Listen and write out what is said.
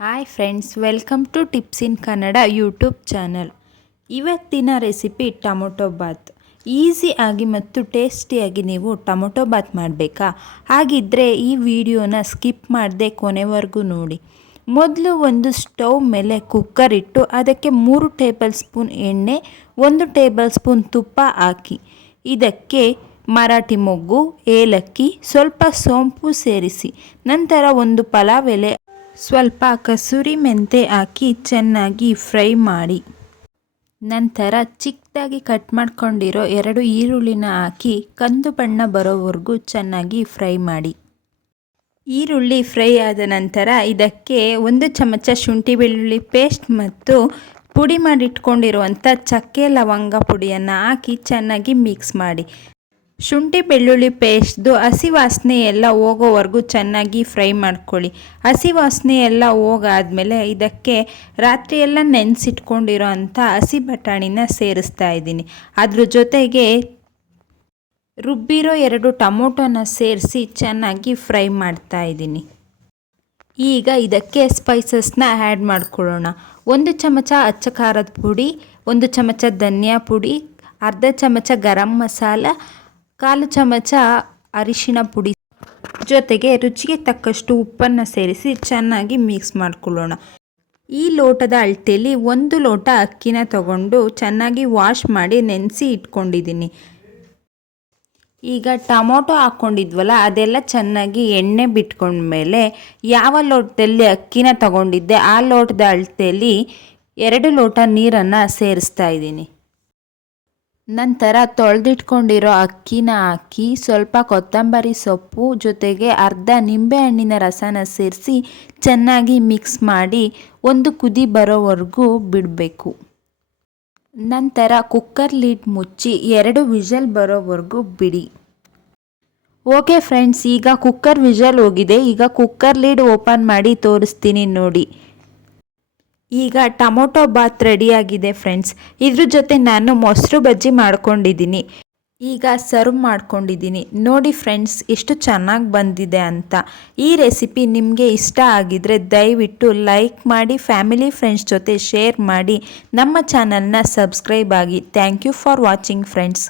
Hi friends, welcome to tips in Kannada YouTube channel. ಇವತ್ತಿನ recipe tomato bath. ಈಸಿಯಾಗಿ ಮತ್ತು ಟೇಸ್ಟಿಯಾಗಿ ನೀವು ಟೊಮೊಟೊ ಬಾತ್ ಮಾಡಬೇಕಾ? ಹಾಗಿದ್ದರೆ ಈ ವಿಡಿಯೋನ ಸ್ಕಿಪ್ ಮಾಡದೆ ಕೊನೆವರೆಗೂ ನೋಡಿ. ಮೊದಲು ಒಂದು ಸ್ಟವ್ ಮೇಲೆ ಕುಕ್ಕರ್ ಇಟ್ಟು ಅದಕ್ಕೆ 3 ಟೇಬಲ್ ಸ್ಪೂನ್ ಎಣ್ಣೆ, 1 ಟೇಬಲ್ ಸ್ಪೂನ್ ತುಪ್ಪ ಹಾಕಿ ಇದಕ್ಕೆ ಮರಾಠಿ ಮೊಗ್ಗು, ಏಲಕ್ಕಿ, ಸ್ವಲ್ಪ ಸೋಂಪು ಸೇರಿಸಿ ನಂತರ ಒಂದು ಪಲಾವ್ ಎಲೆ, ಸ್ವಲ್ಪ ಕಸೂರಿ ಮೆಂತೆ ಹಾಕಿ ಚೆನ್ನಾಗಿ ಫ್ರೈ ಮಾಡಿ ನಂತರ ಚಿಕ್ಕದಾಗಿ ಕಟ್ ಮಾಡ್ಕೊಂಡಿರೋ 2 ಈರುಳ್ಳಿನ ಹಾಕಿ ಕಂದು ಬಣ್ಣ ಬರೋವರೆಗೂ ಚೆನ್ನಾಗಿ ಫ್ರೈ ಮಾಡಿ. ಈರುಳ್ಳಿ ಫ್ರೈ ಆದ ನಂತರ ಇದಕ್ಕೆ 1 ಚಮಚ ಶುಂಠಿ ಬೆಳ್ಳುಳ್ಳಿ ಪೇಸ್ಟ್ ಮತ್ತು ಪುಡಿ ಮಾಡಿಟ್ಕೊಂಡಿರುವಂಥ ಚಕ್ಕೆ ಲವಂಗ ಪುಡಿಯನ್ನು ಹಾಕಿ ಚೆನ್ನಾಗಿ ಮಿಕ್ಸ್ ಮಾಡಿ. ಶುಂಠಿ ಬೆಳ್ಳುಳ್ಳಿ ಪೇಸ್ಟ್ದು ಹಸಿ ವಾಸನೆ ಎಲ್ಲ ಹೋಗೋವರೆಗೂ ಚೆನ್ನಾಗಿ ಫ್ರೈ ಮಾಡ್ಕೊಳ್ಳಿ. ಹಸಿ ವಾಸನೆ ಎಲ್ಲ ಹೋಗಾದ್ಮೇಲೆ ಇದಕ್ಕೆ ರಾತ್ರಿ ಎಲ್ಲ ನೆನೆಸಿಟ್ಕೊಂಡಿರೋ ಅಂಥ ಹಸಿ ಬಟಾಣಿನ ಸೇರಿಸ್ತಾ ಇದ್ದೀನಿ. ಅದ್ರ ಜೊತೆಗೆ ರುಬ್ಬಿರೋ 2 ಟೊಮೊಟೊನ ಸೇರಿಸಿ ಚೆನ್ನಾಗಿ ಫ್ರೈ ಮಾಡ್ತಾ ಇದ್ದೀನಿ. ಈಗ ಇದಕ್ಕೆ ಸ್ಪೈಸಸ್ನ ಆ್ಯಡ್ ಮಾಡ್ಕೊಳ್ಳೋಣ. 1 ಚಮಚ ಅಚ್ಚ ಖಾರದ ಪುಡಿ, 1 ಚಮಚ ಧನಿಯಾ ಪುಡಿ, ಅರ್ಧ ಚಮಚ ಗರಂ ಮಸಾಲ, 1/4 ಚಮಚ ಅರಿಶಿಣ ಪುಡಿ, ಜೊತೆಗೆ ರುಚಿಗೆ ತಕ್ಕಷ್ಟು ಉಪ್ಪನ್ನು ಸೇರಿಸಿ ಚೆನ್ನಾಗಿ ಮಿಕ್ಸ್ ಮಾಡ್ಕೊಳ್ಳೋಣ. ಈ ಲೋಟದ ಅಳತೆಯಲ್ಲಿ 1 ಲೋಟ ಅಕ್ಕಿನ ತಗೊಂಡು ಚೆನ್ನಾಗಿ ವಾಶ್ ಮಾಡಿ ನೆನೆಸಿ ಇಟ್ಕೊಂಡಿದ್ದೀನಿ. ಈಗ ಟೊಮೊಟೊ ಹಾಕ್ಕೊಂಡಿದ್ವಲ್ಲ ಅದೆಲ್ಲ ಚೆನ್ನಾಗಿ ಎಣ್ಣೆ ಬಿಟ್ಕೊಂಡ್ಮೇಲೆ ಯಾವ ಲೋಟದಲ್ಲಿ ಅಕ್ಕಿನ ತಗೊಂಡಿದ್ದೆ ಆ ಲೋಟದ ಅಳತೆಯಲ್ಲಿ 2 ಲೋಟ ನೀರನ್ನು ಸೇರಿಸ್ತಾ ಇದ್ದೀನಿ. ನಂತರ ತೊಳೆದಿಟ್ಕೊಂಡಿರೋ ಅಕ್ಕಿನ ಹಾಕಿ ಸ್ವಲ್ಪ ಕೊತ್ತಂಬರಿ ಸೊಪ್ಪು ಜೊತೆಗೆ ಅರ್ಧ ನಿಂಬೆಹಣ್ಣಿನ ರಸನ ಸೇರಿಸಿ ಚೆನ್ನಾಗಿ ಮಿಕ್ಸ್ ಮಾಡಿ ಒಂದು ಕುದಿ ಬರೋವರೆಗೂ ಬಿಡಬೇಕು. ನಂತರ ಕುಕ್ಕರ್ ಲಿಡ್ ಮುಚ್ಚಿ 2 ವಿಷಲ್ ಬರೋವರೆಗೂ ಬಿಡಿ. ಓಕೆ ಫ್ರೆಂಡ್ಸ್, ಈಗ ಕುಕ್ಕರ್ ವಿಷಲ್ ಹೋಗಿದೆ. ಈಗ ಕುಕ್ಕರ್ ಲಿಡ್ ಓಪನ್ ಮಾಡಿ ತೋರಿಸ್ತೀನಿ ನೋಡಿ. ಈಗ ಟೊಮೊಟೊ ಬಾತ್ ರೆಡಿಯಾಗಿದೆ ಫ್ರೆಂಡ್ಸ್. ಇದ್ರ ಜೊತೆ ನಾನು ಮೊಸರು ಬಜ್ಜಿ ಮಾಡ್ಕೊಂಡಿದ್ದೀನಿ. ಈಗ ಸರ್ವ್ ಮಾಡ್ಕೊಂಡಿದ್ದೀನಿ. ನೋಡಿ ಫ್ರೆಂಡ್ಸ್ ಎಷ್ಟು ಚೆನ್ನಾಗಿ ಬಂದಿದೆ ಅಂತ. ಈ ರೆಸಿಪಿ ನಿಮಗೆ ಇಷ್ಟ ಆಗಿದ್ರೆ ದಯವಿಟ್ಟು ಲೈಕ್ ಮಾಡಿ, ಫ್ಯಾಮಿಲಿ ಫ್ರೆಂಡ್ಸ್ ಜೊತೆ ಶೇರ್ ಮಾಡಿ, ನಮ್ಮ ಚಾನಲ್ನ ಸಬ್ಸ್ಕ್ರೈಬ್ ಆಗಿ. Thank you for watching friends.